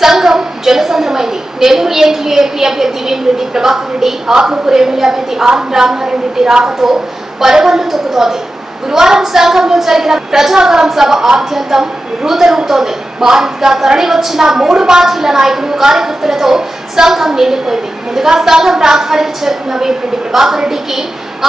సంఘం జనసంద్రమైంది. నెల్లూరు ఏపీ అభ్యర్థి వేమిరెడ్డి ప్రభాకర్ రెడ్డి ఆత్మకూరు ఎమ్మెల్యే అభ్యర్థి ఆర్ రామనారాయణ రెడ్డి రాకతో పరవళ్ళు తొక్కుతోంది. గురువారం సంఘంలో జరిగిన ప్రజాగరం సభ ఆద్యంతం రూతరుగుతోంది భారీగా తరలి వచ్చిన మూడు పార్టీల నాయకులు కార్యకర్తలతో సంఘం నిండిపోయింది. ముందుగా సంఘం ప్రాంతానికి చేరుకున్న వేమిరెడ్డి ప్రభాకర్ రెడ్డికి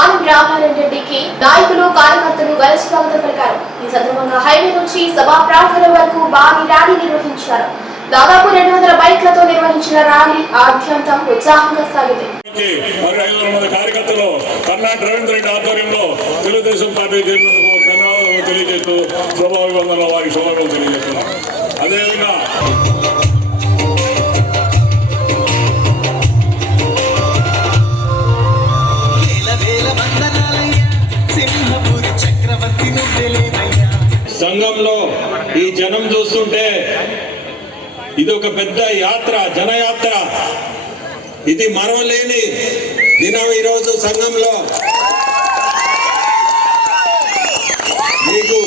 ఆనం రామనారాయణ రెడ్డికి నాయకులు కార్యకర్తలు ఘన స్వాగతం పలికారు. ఈ సందర్భంగా హైవే నుంచి సభా ప్రాంగణం వరకు భారీ ర్యాలీ నిర్వహించారు. దాదాపు రెండు వందల బైక్లతో నిర్వహించిన ర్యాలీ ఆద్యంతం ఉత్సాహంగా సాగింది. మరి ఐదు వందల మంది కార్యకర్తలు కర్ణాటక రవీంద్ర రెడ్డి ఆధ్వర్యంలో తెలుగుదేశం పార్టీ చేరినందుకు ధన్యవాదాలు తెలియజేస్తూ శుభాభివందనలు వారికి శుభాభివందనలు తెలియజేస్తున్నాం. అదేవిధంగా వేల వేల వందనాలయ్యా సింహపురి చక్రవర్తి నువ్వెలేవయ్యా సంఘంలో ఈ జనం చూస్తుంటే ఇది ఒక పెద్ద యాత్ర జనయాత్ర. ఇది మరవలేని దినం ఈరోజు సంఘంలో. మీకు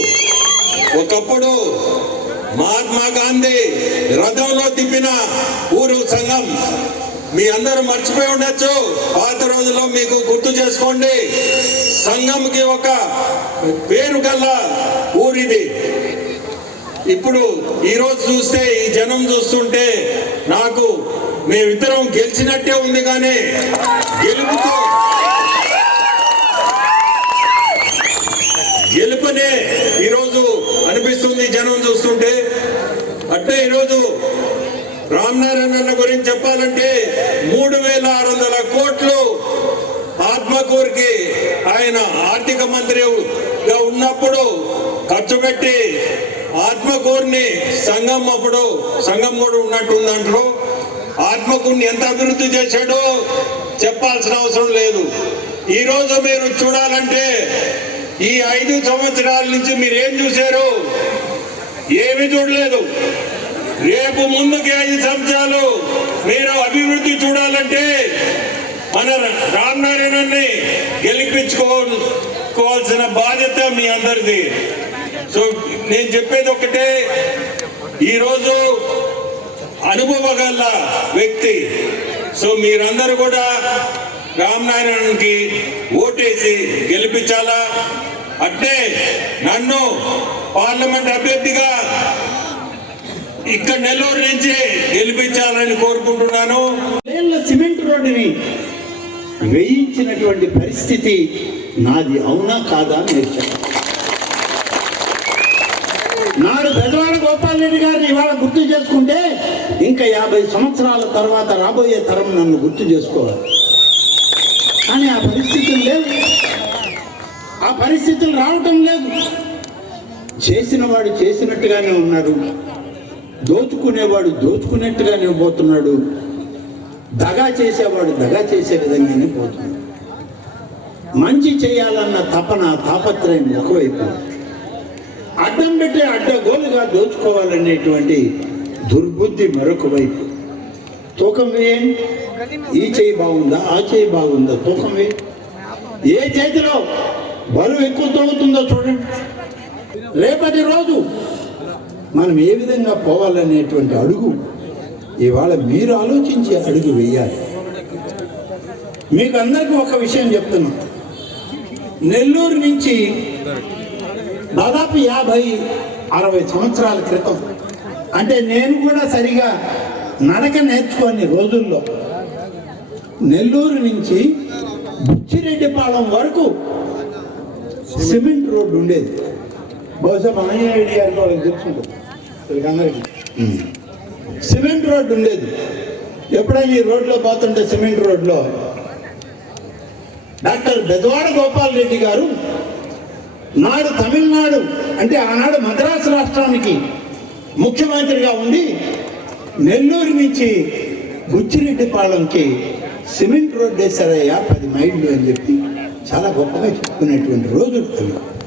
ఒకప్పుడు మహాత్మా గాంధీ రథంలో తిప్పిన ఊరు సంఘం. మీ అందరూ మర్చిపోయి ఉండొచ్చు. పాత రోజుల్లో మీకు గుర్తు చేసుకోండి. సంఘంకి ఒక పేరు గల్ల ఊరిది. ఇప్పుడు ఈ రోజు చూస్తే ఈ జనం చూస్తుంటే నాకు మేమిద్దరం గెలిచినట్టే ఉంది కానీ గెలుపుతో. గెలుపనే ఈరోజు అనిపిస్తుంది జనం చూస్తుంటే. అంటే ఈరోజు రామనారాయణ అన్న గురించి చెప్పాలంటే మూడు వేల ఆరు వందల కోట్లు ఆత్మకూరుకి ఆయన ఆర్థిక మంత్రిగా ఉన్నప్పుడు ఖర్చు పెట్టి ఆత్మకూరుని సంఘం అప్పుడు సంఘం కూడా ఉన్నట్టు దాంట్లో ఆత్మకూరుని ఎంత అభివృద్ధి చేశాడో చెప్పాల్సిన అవసరం లేదు. ఈ రోజు మీరు చూడాలంటే ఈ ఐదు సంవత్సరాల నుంచి మీరు ఏం చూశారు? ఏమి చూడలేదు. రేపు ముందుకి ఐదు సంవత్సరాలు మీరు అభివృద్ధి చూడాలంటే మన రామనారాయణని గెలిపించుకోవాల్సిన బాధ్యత మీ అందరిది. సో నేను చెప్పేది ఒకటే. ఈరోజు అనుభవ గల వ్యక్తి. సో మీరందరూ కూడా రామనారాయణకి ఓటేసి గెలిపించాలా? అంటే నన్ను పార్లమెంట్ అభ్యర్థిగా ఇక్కడ నెల్లూరు నుంచి గెలిపించాలని కోరుకుంటున్నాను. సిమెంట్ రోడ్డుని వేయించినటువంటి పరిస్థితి నాది అవునా కాదా అని చెప్పండి. నాడు పెదవాడ గోపాల్ రెడ్డి గారిని ఇవాళ గుర్తు చేసుకుంటే ఇంకా యాభై సంవత్సరాల తర్వాత రాబోయే తరం నన్ను గుర్తు చేసుకోవాలి. కానీ ఆ పరిస్థితులు లేవు. ఆ పరిస్థితులు రావటం లేదు. చేసిన వాడు చేసినట్టుగానే ఉన్నాడు. దోచుకునేవాడు దోచుకునేట్టుగానే పోతున్నాడు. దగా చేసేవాడు దగా చేసే విధంగానే పోతున్నాడు. మంచి చేయాలన్న తపన తాపత్రయం ఒకవైపు. అడ్డం పెట్టి అడ్డగోలుగా దోచుకోవాలనేటువంటి దుర్బుద్ధి మరొక వైపు. తూకం వేయండి ఈ చేయి బాగుందా? ఆ చేయి బాగుందా? తూకం వేయండి ఏ చేతిలో బరువు ఎక్కువ తోగుతుందో చూడండి. రేపటి రోజు మనం ఏ విధంగా పోవాలనేటువంటి అడుగు ఇవాళ మీరు ఆలోచించి అడుగు వేయాలి. మీకు అందరికీ ఒక విషయం చెప్తున్నా. నెల్లూరు నుంచి దాదాపు యాభై అరవై సంవత్సరాల క్రితం. అంటే నేను కూడా సరిగా నడక నేర్చుకోని రోజుల్లో నెల్లూరు నుంచి బుచ్చిరెడ్డిపాళెం వరకు సిమెంట్ రోడ్డు ఉండేది. బహుశా మామయ్య రెడ్డి గారికి వాళ్ళకి సిమెంట్ రోడ్డు ఉండేది. ఎప్పుడైనా ఈ రోడ్లో పోతుంటే సిమెంట్ రోడ్లో డాక్టర్ బెదవాడ గోపాల్ రెడ్డి గారు నాడు తమిళనాడు అంటే ఆనాడు మద్రాసు రాష్ట్రానికి ముఖ్యమంత్రిగా ఉండి నెల్లూరు నుంచి బుచ్చిరెడ్డిపాళెంకి సిమెంట్ రోడ్డు వేశారయ్యా పది మైళ్ళు అని చెప్పి చాలా గొప్పగా చెప్పుకునేటువంటి రోజులు అవి